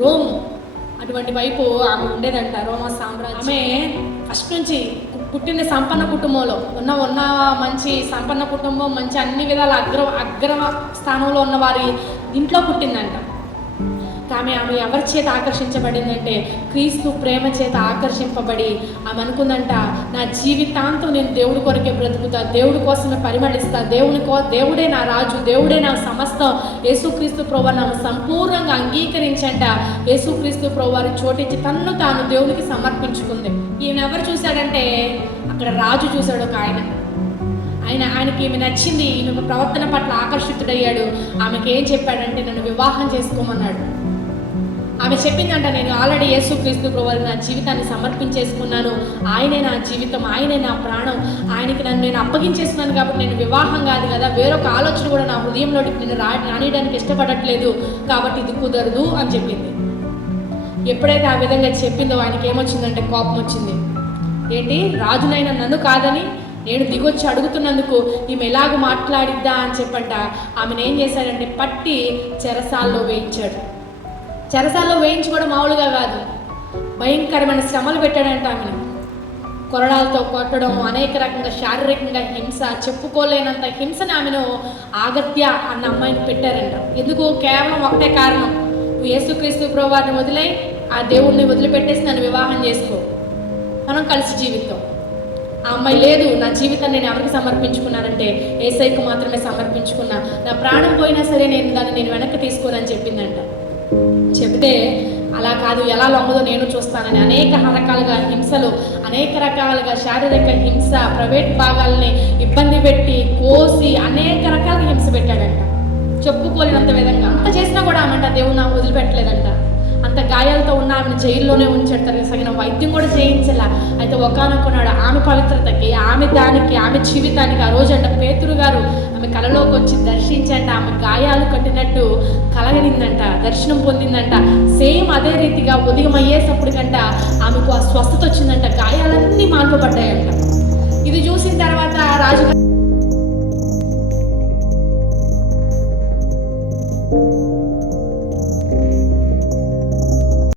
Rome అటువంటి వైపు ఆమె ఉండేదంట, రోమా సామ్రాజ్యం. ఆమె ఫస్ట్ నుంచి పుట్టిన సంపన్న కుటుంబంలో ఉన్న మంచి సంపన్న కుటుంబం, మంచి అన్ని విధాల అగ్ర స్థానంలో ఉన్న వారి ఇంట్లో పుట్టిందంట. ఆమె ఎవరి చేత ఆకర్షించబడిందంటే క్రీస్తు ప్రేమ చేత ఆకర్షింపబడి ఆమె అనుకుందంట, నా జీవితాంతం నేను దేవుడి కొరకే బ్రతుకుతా, దేవుడి కోసమే పరిమళిస్తా, దేవుడే నా రాజు, దేవుడే నా సమస్తం, యేసుక్రీస్తు ప్రభువారు ఆమె సంపూర్ణంగా అంగీకరించంట. యేసుక్రీస్తు ప్రభువారు చోటించి తన్ను తాను దేవునికి సమర్పించుకుంది. ఈమె ఎవరు చూశాడంటే అక్కడ రాజు చూశాడు ఒక ఆయనకి ఈమె నచ్చింది, ఈమె ప్రవర్తన పట్ల ఆకర్షితుడయ్యాడు. ఆమెకి ఏం చెప్పాడంటే నన్ను వివాహం చేసుకోమన్నాడు. ఆమె చెప్పిందంట, నేను ఆల్రెడీ యేసుక్రీస్తు ప్రభువుకి నా జీవితాన్ని సమర్పించేసుకున్నాను, ఆయనే నా జీవితం, ఆయనే నా ప్రాణం, ఆయనకి నేను అప్పగించేస్తున్నాను కాబట్టి నేను వివాహం కాదు కదా, వేరొక ఆలోచన కూడా నా హృదయంలోకి నేను రానియడానికి ఇష్టపడట్లేదు, కాబట్టి ఇది కుదరదు అని చెప్పింది. ఎప్పుడైతే ఆ విధంగా చెప్పిందో ఆయనకి ఏమొచ్చిందంటే కోపం వచ్చింది. ఏంటి, రాజునైనా నన్ను కాదని నేను దిగొచ్చి అడుగుతున్నందుకు ఈమె ఎలాగ మాట్లాడిద్దా అని చెప్పంట ఆమెను ఏం చేశాడంటే పట్టి చెరసాల్లో వేయించాడు. చెరసాల్లో వేయించుకోవడం మామూలుగా కాదు, భయంకరమైన శ్రమలు పెట్టాడంట. ఆమెను కొరడాలతో కొట్టడం, అనేక రకంగా శారీరకంగా హింస, చెప్పుకోలేనంత హింసని ఆమెను ఆగత్య అన్న అమ్మాయిని పెట్టారంట. ఎందుకు? కేవలం ఒకటే కారణం, నువ్వు యేసుక్రీస్తు ప్రభువారిని వదిలే ఆ దేవుడిని వదిలిపెట్టేసి నన్ను వివాహం చేసుకో, మనం కలిసి జీవితం. ఆ అమ్మాయి లేదు, నా జీవితాన్ని నేను ఎవరికి సమర్పించుకున్నానంటే యేసయ్యకు మాత్రమే సమర్పించుకున్నా, నా ప్రాణం పోయినా సరే దాన్ని వెనక్కి తీసుకోనని చెప్పిందంట. చెబితే అలా కాదు, ఎలా లొంగదో నేను చూస్తానని అనేక రకాలుగా హింసలు, అనేక రకాలుగా శారీరక హింస, ప్రైవేట్ భాగాల్ని ఇబ్బంది పెట్టి కోసి అనేక రకాలుగా హింస పెట్టాడంట. చెప్పుకోలేనంత విధంగా అంత చేసినా కూడా ఆమె దేవుడు నాకు వదిలిపెట్టలేదంట. అంత గాయాలతో ఉన్న ఆమెను జైల్లోనే ఉంచాడు, తగిన వైద్యం కూడా చేయించలా. అయితే ఒకనొకనాడు ఆమె పవిత్రతకి, ఆమె దానికి, ఆమె జీవితానికి ఆ రోజంట పేతురు గారు ఆమె కలలోకి వచ్చి దర్శించంట, ఆమె గాయాలు కట్టినట్టు కలగనిందంట, దర్శనం పొందిందంట. సేమ్ అదే రీతిగా ఉదయం అయ్యేటప్పటికంట ఆమెకు ఆ స్వస్థత వచ్చిందంట, గాయాలన్నీ మాన్పబడ్డాయంట. ఇది చూసిన తర్వాత